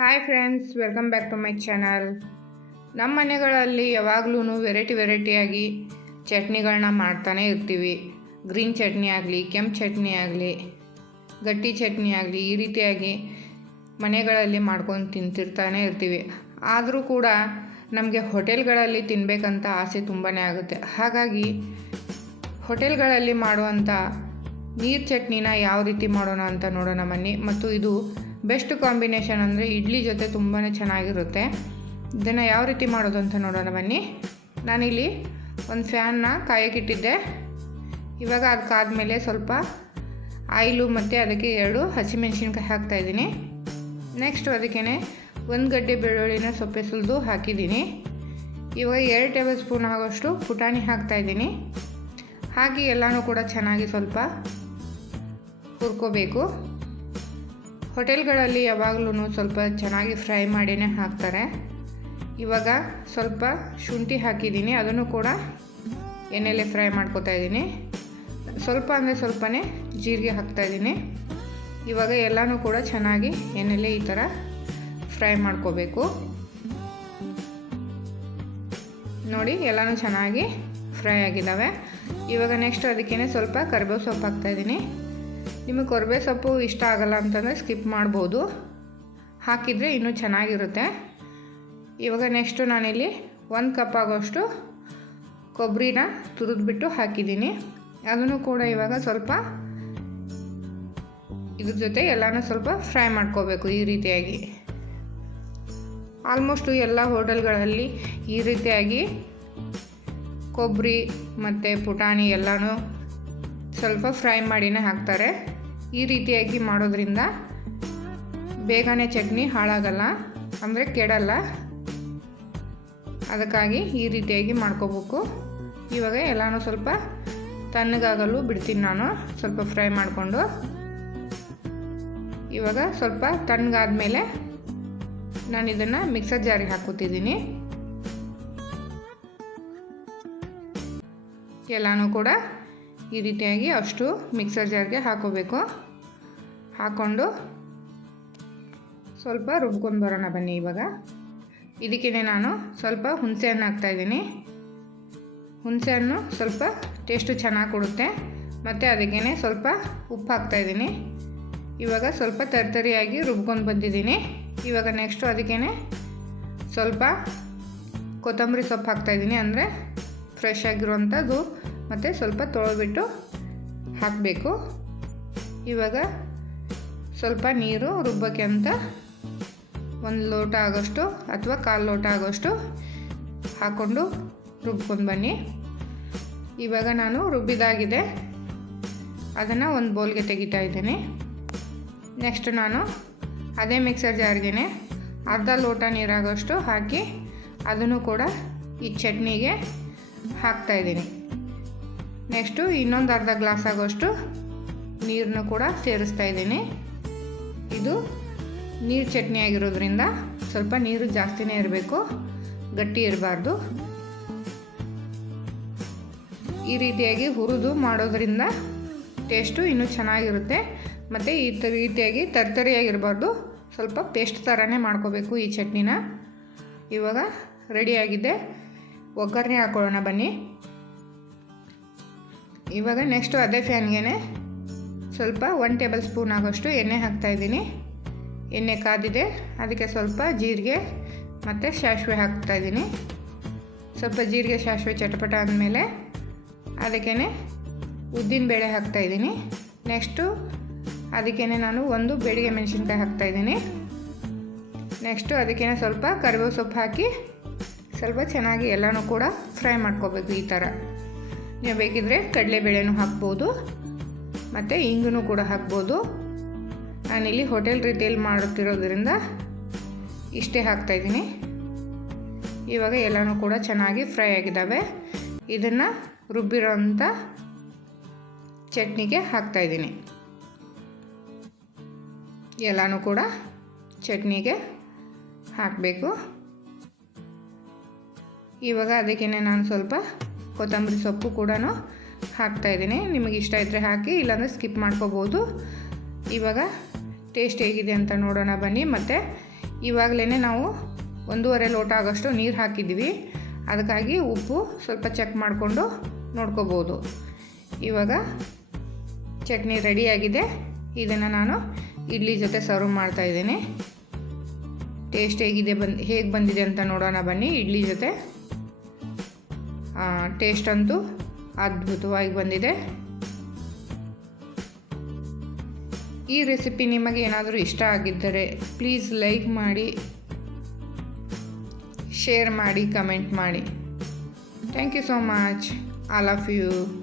Hi friends welcome back to my channel ನಮ್ಮ ಮನೆಗಳಲ್ಲಿ ಯಾವಾಗಲೂ ವೆರೈಟಿ ವೆರೈಟಿಯಾಗಿ ಚಟ್ನಿಗಳನ್ನ ಮಾಡ್ತಾನೆ ಇರ್ತೀವಿ. ಗ್ರೀನ್ ಚಟ್ನಿ ಆಗಲಿ, ಕೆಂಪು ಚಟ್ನಿ ಆಗಲಿ, ಗಟ್ಟಿ ಚಟ್ನಿ ಆಗಲಿ ಈ ರೀತಿಯಾಗಿ ಮನೆಗಳಲ್ಲಿ ಮಾಡ್ಕೊಂಡು ತಿಂತಿರ್ತಾನೆ ಇರ್ತೀವಿ. ಆದರೂ ಕೂಡ ನಮಗೆ ಹೋಟೆಲ್ಗಳಲ್ಲಿ ತಿನ್ನಬೇಕಂತ ಆಸೆ ತುಂಬಾ ಆಗುತ್ತೆ. ಹಾಗಾಗಿ ಹೋಟೆಲ್ಗಳಲ್ಲಿ ಮಾಡುವಂಥ ನೀರು ಚಟ್ನಿನ ಯಾವ ರೀತಿ ಮಾಡೋಣ ಅಂತ ನೋಡೋಣ ಬನ್ನಿ. ಮತ್ತು ಇದು ಬೆಸ್ಟ್ ಕಾಂಬಿನೇಷನ್ ಅಂದರೆ ಇಡ್ಲಿ ಜೊತೆ ತುಂಬಾ ಚೆನ್ನಾಗಿರುತ್ತೆ. ಇದನ್ನು ಯಾವ ರೀತಿ ಮಾಡೋದು ಅಂತ ನೋಡೋಣ ಬನ್ನಿ. ನಾನಿಲ್ಲಿ ಒಂದು ಫ್ಯಾನ್ನ ಕಾಯಕ್ಕಿಟ್ಟಿದ್ದೆ ಇವಾಗ ಅದು ಕಾದ್ಮೇಲೆ ಸ್ವಲ್ಪ ಆಯಿಲು ಮತ್ತು ಅದಕ್ಕೆ ಎರಡು ಹಸಿಮೆಣ್ಸಿನ್ಕಾಯಿ ಹಾಕ್ತಾಯಿದ್ದೀನಿ ನೆಕ್ಸ್ಟ್ ಅದಕ್ಕೇ ಒಂದು ಗಡ್ಡೆ ಬೆಳ್ಳುಳ್ಳಿನ ಸೊಪ್ಪೆ ಸುಲಿದು ಹಾಕಿದ್ದೀನಿ. ಇವಾಗ ಎರಡು ಟೇಬಲ್ ಸ್ಪೂನ್ ಆಗೋಷ್ಟು ಪುಟಾಣಿ ಹಾಕ್ತಾಯಿದ್ದೀನಿ ಹಾಕಿ ಎಲ್ಲನೂ ಕೂಡ ಚೆನ್ನಾಗಿ ಸ್ವಲ್ಪ ಹುರ್ಕೋಬೇಕು. ಹೋಟೆಲ್ಗಳಲ್ಲಿ ಯಾವಾಗಲೂ ಸ್ವಲ್ಪ ಚೆನ್ನಾಗಿ ಫ್ರೈ ಮಾಡಿನೇ ಹಾಕ್ತಾರೆ. ಇವಾಗ ಸ್ವಲ್ಪ ಶುಂಠಿ ಹಾಕಿದ್ದೀನಿ. ಅದನ್ನು ಕೂಡ ಎಣ್ಣೆಲೆ ಫ್ರೈ ಮಾಡ್ಕೋತಾ ಇದ್ದೀನಿ. ಸ್ವಲ್ಪ ಅಂದರೆ ಸ್ವಲ್ಪನೇ ಜೀರಿಗೆ ಹಾಕ್ತಾಯಿದ್ದೀನಿ ಇವಾಗ ಎಲ್ಲನೂ ಕೂಡ ಚೆನ್ನಾಗಿ ಎಣ್ಣೆಲೆ ಈ ಥರ ಫ್ರೈ ಮಾಡ್ಕೋಬೇಕು. ನೋಡಿ, ಎಲ್ಲನೂ ಚೆನ್ನಾಗಿ ಫ್ರೈ ಆಗಿದ್ದಾವೆ. ಇವಾಗ ನೆಕ್ಸ್ಟ್ ಅದಕ್ಕೇ ಸ್ವಲ್ಪ ಕರಿಬೇವು ಸೊಪ್ಪು ಹಾಕ್ತಾಯಿದ್ದೀನಿ ನಿಮಗೆ ಕೊರಬೆ ಸೊಪ್ಪು ಇಷ್ಟ ಆಗಲ್ಲ ಅಂತಂದರೆ ಸ್ಕಿಪ್ ಮಾಡ್ಬೋದು. ಹಾಕಿದರೆ ಇನ್ನೂ ಚೆನ್ನಾಗಿರುತ್ತೆ. ಇವಾಗ ನೆಕ್ಸ್ಟು ನಾನಿಲ್ಲಿ ಒಂದು ಕಪ್ ಆಗೋಷ್ಟು ಕೊಬ್ಬರಿನ ತುರಿದ್ಬಿಟ್ಟು ಹಾಕಿದ್ದೀನಿ. ಅದನ್ನು ಕೂಡ ಇವಾಗ ಸ್ವಲ್ಪ ಇದ್ರ ಜೊತೆ ಎಲ್ಲನೂ ಸ್ವಲ್ಪ ಫ್ರೈ ಮಾಡ್ಕೋಬೇಕು ಈ ರೀತಿಯಾಗಿ. ಆಲ್ಮೋಸ್ಟು ಎಲ್ಲ ಹೋಟೆಲ್ಗಳಲ್ಲಿ ಈ ರೀತಿಯಾಗಿ ಕೊಬ್ಬರಿ ಮತ್ತು ಪುಟಾಣಿ ಎಲ್ಲನೂ ಸ್ವಲ್ಪ ಫ್ರೈ ಮಾಡಿನೇ ಹಾಕ್ತಾರೆ. ಈ ರೀತಿಯಾಗಿ ಮಾಡೋದ್ರಿಂದ ಬೇಗನೆ ಚಟ್ನಿ ಹಾಳಾಗಲ್ಲ, ಅಂದರೆ ಕೆಡಲ್ಲ. ಅದಕ್ಕಾಗಿ ಈ ರೀತಿಯಾಗಿ ಮಾಡ್ಕೋಬೇಕು. ಇವಾಗ ಎಲ್ಲನೂ ಸ್ವಲ್ಪ ತಣ್ಣಗಾಗಲು ಬಿಡ್ತೀನಿ ನಾನು, ಸ್ವಲ್ಪ ಫ್ರೈ ಮಾಡಿಕೊಂಡು. ಇವಾಗ ಸ್ವಲ್ಪ ತಣ್ಣಗಾದ ಮೇಲೆ ನಾನು ಇದನ್ನು ಮಿಕ್ಸರ್ ಜಾರಿಗೆ ಹಾಕೋತಿದ್ದೀನಿ ಎಲ್ಲನೂ ಕೂಡ ಈ ರೀತಿಯಾಗಿ ಅಷ್ಟು ಮಿಕ್ಸರ್ ಜಾರ್ಗೆ ಹಾಕೋಬೇಕು. ಹಾಕ್ಕೊಂಡು ಸ್ವಲ್ಪ ರುಬ್ಕೊಂಡು ಬರೋಣ ಬನ್ನಿ ಇವಾಗ. ಇದಕ್ಕೇ ನಾನು ಸ್ವಲ್ಪ ಹುಣಸೆ ಹಣ್ಣು ಹಾಕ್ತಾಯಿದ್ದೀನಿ ಹುಣಸೆ ಹಣ್ಣು ಸ್ವಲ್ಪ ಟೇಸ್ಟು ಚೆನ್ನಾಗಿ ಕೊಡುತ್ತೆ. ಮತ್ತು ಅದಕ್ಕೇ ಸ್ವಲ್ಪ ಉಪ್ಪು ಹಾಕ್ತಾಯಿದ್ದೀನಿ ಇವಾಗ ಸ್ವಲ್ಪ ತರ್ತರಿಯಾಗಿ ರುಬ್ಕೊಂಡು ಬಂದಿದ್ದೀನಿ. ಇವಾಗ ನೆಕ್ಸ್ಟು ಅದಕ್ಕೇ ಸ್ವಲ್ಪ ಕೊತ್ತಂಬರಿ ಸೊಪ್ಪು ಹಾಕ್ತಾಯಿದ್ದೀನಿ ಅಂದರೆ ಫ್ರೆಶ್ ಆಗಿರುವಂಥದ್ದು ಮತ್ತು ಸ್ವಲ್ಪ ತೊಳೆಬಿಟ್ಟು ಹಾಕಬೇಕು. ಇವಾಗ ಸ್ವಲ್ಪ ನೀರು ರುಬ್ಬಕ್ಕೆ ಅಂತ ಒಂದು ಲೋಟ ಆಗೋಷ್ಟು ಅಥವಾ ಕಾಲು ಲೋಟ ಆಗೋಷ್ಟು ಹಾಕ್ಕೊಂಡು ರುಬ್ಕೊಂಡು ಬನ್ನಿ. ಇವಾಗ ನಾನು ರುಬ್ಬಿದಾಗಿದೆ. ಅದನ್ನು ಒಂದು ಬೌಲ್ಗೆ ತೆಗಿತಾ ಇದ್ದೀನಿ. ನೆಕ್ಸ್ಟ್ ನಾನು ಅದೇ ಮಿಕ್ಸರ್ ಜಾರ್ಗೆ ಅರ್ಧ ಲೋಟ ನೀರಾಗೋಷ್ಟು ಹಾಕಿ ಅದನ್ನು ಕೂಡ ಈ ಚಟ್ನಿಗೆ ಹಾಕ್ತಾಯಿದ್ದೀನಿ ನೆಕ್ಸ್ಟು ಇನ್ನೊಂದು ಅರ್ಧ ಗ್ಲಾಸ್ ಆಗೋಷ್ಟು ನೀರನ್ನು ಕೂಡ ಸೇರಿಸ್ತಾ ಇದ್ದೀನಿ. ಇದು ನೀರು ಚಟ್ನಿ ಆಗಿರೋದ್ರಿಂದ ಸ್ವಲ್ಪ ನೀರು ಜಾಸ್ತಿನೇ ಇರಬೇಕು, ಗಟ್ಟಿ ಇರಬಾರ್ದು. ಈ ರೀತಿಯಾಗಿ ಹುರಿದು ಮಾಡೋದ್ರಿಂದ ಟೇಸ್ಟು ಇನ್ನೂ ಚೆನ್ನಾಗಿರುತ್ತೆ. ಮತ್ತು ಈ ರೀತಿಯಾಗಿ ತರ್ತರಿಯಾಗಿರಬಾರ್ದು. ಸ್ವಲ್ಪ ಪೇಸ್ಟ್ ಥರನೇ ಮಾಡ್ಕೋಬೇಕು ಈ ಚಟ್ನಿನ. ಇವಾಗ ರೆಡಿಯಾಗಿದೆ ಒಗ್ಗರಣೆ ಹಾಕೊಳ್ಳೋಣ ಬನ್ನಿ. ಇವಾಗ ನೆಕ್ಸ್ಟು ಅದೇ ಫ್ಯಾನ್ಗೆ ಸ್ವಲ್ಪ ಒನ್ ಟೇಬಲ್ ಸ್ಪೂನ್ ಆಗೋಷ್ಟು ಎಣ್ಣೆ ಹಾಕ್ತಾಯಿದ್ದೀನಿ ಎಣ್ಣೆ ಕಾದಿದೆ, ಅದಕ್ಕೆ ಸ್ವಲ್ಪ ಜೀರಿಗೆ ಮತ್ತು ಸಾಸಿವೆ ಹಾಕ್ತಾಯಿದ್ದೀನಿ ಸ್ವಲ್ಪ ಜೀರಿಗೆ ಸಾಸಿವೆ ಚಟಪಟ ಅಂದಮೇಲೆ ಅದಕ್ಕೇ ಉದ್ದಿನಬೇಳೆ ಹಾಕ್ತಾಯಿದ್ದೀನಿ ನೆಕ್ಸ್ಟು ಅದಕ್ಕೇ ನಾನು ಒಂದು ಬೆಳಿಗ್ಗೆ ಮೆಣಸಿನ್ಕಾಯಿ ಹಾಕ್ತಾಯಿದ್ದೀನಿ ನೆಕ್ಸ್ಟು ಅದಕ್ಕೇ ಸ್ವಲ್ಪ ಕರಿಬೇವು ಸೊಪ್ಪು ಹಾಕಿ ಸ್ವಲ್ಪ ಚೆನ್ನಾಗಿ ಎಲ್ಲನೂ ಕೂಡ ಫ್ರೈ ಮಾಡ್ಕೋಬೇಕು ಈ ಥರ. ನೀವು ಬೇಕಿದ್ರೆ ಕಡಲೆಬೇಳೆನೂ ಹಾಕ್ಬೋದು. ಮತ್ತು ಇಂಗು ಕೂಡ ಹಾಕ್ಬೋದು. ನಾನಿಲ್ಲಿ ಹೋಟೆಲ್ ರೀತಿಯಲ್ಲಿ ಮಾಡುತ್ತಿರೋದ್ರಿಂದ ಇಷ್ಟೇ ಹಾಕ್ತಾಯಿದ್ದೀನಿ ಇವಾಗ ಎಲ್ಲನೂ ಕೂಡ ಚೆನ್ನಾಗಿ ಫ್ರೈ ಆಗಿದ್ದಾವೆ. ಇದನ್ನು ರುಬ್ಬಿರೋಂಥ ಚಟ್ನಿಗೆ ಹಾಕ್ತಾಯಿದ್ದೀನಿ ಎಲ್ಲನೂ ಕೂಡ ಚಟ್ನಿಗೆ ಹಾಕಬೇಕು. ಇವಾಗ ಅದಕ್ಕೇ ನಾನು ಸ್ವಲ್ಪ ಕೊತ್ತಂಬರಿ ಸೊಪ್ಪು ಕೂಡ ಹಾಕ್ತಾಯಿದ್ದೀನಿ ನಿಮಗೆ ಇಷ್ಟ ಇದ್ದರೆ ಹಾಕಿ, ಇಲ್ಲಾಂದರೆ ಸ್ಕಿಪ್ ಮಾಡ್ಕೋಬೋದು. ಇವಾಗ ಟೇಸ್ಟ್ ಹೇಗಿದೆ ಅಂತ ನೋಡೋಣ ಬನ್ನಿ. ಮತ್ತು ಇವಾಗಲೇ ನಾವು ಒಂದೂವರೆ ಲೋಟ ಆಗೋಷ್ಟು ನೀರು ಹಾಕಿದ್ದೀವಿ. ಅದಕ್ಕಾಗಿ ಉಪ್ಪು ಸ್ವಲ್ಪ ಚೆಕ್ ಮಾಡಿಕೊಂಡು ನೋಡ್ಕೋಬೋದು. ಇವಾಗ ಚಟ್ನಿ ರೆಡಿಯಾಗಿದೆ ಇದನ್ನು ನಾನು ಇಡ್ಲಿ ಜೊತೆ ಸರ್ವ್ ಮಾಡ್ತಾಯಿದ್ದೀನಿ ಟೇಸ್ಟ್ ಹೇಗಿದೆ ಬಂದು, ಹೇಗೆ ಬಂದಿದೆ ಅಂತ ನೋಡೋಣ ಬನ್ನಿ. ಇಡ್ಲಿ ಜೊತೆ. ಟೇಸ್ಟ್ ಅಂತೂ ಅದ್ಭುತವಾಗಿ ಬಂದಿದೆ. ಈ ರೆಸಿಪಿ ನಿಮಗೆ ಏನಾದರೂ ಇಷ್ಟ ಆಗಿದ್ದರೆ ಪ್ಲೀಸ್ ಲೈಕ್ ಮಾಡಿ ಶೇರ್ ಮಾಡಿ ಕಮೆಂಟ್ ಮಾಡಿ. Thank you so much all of you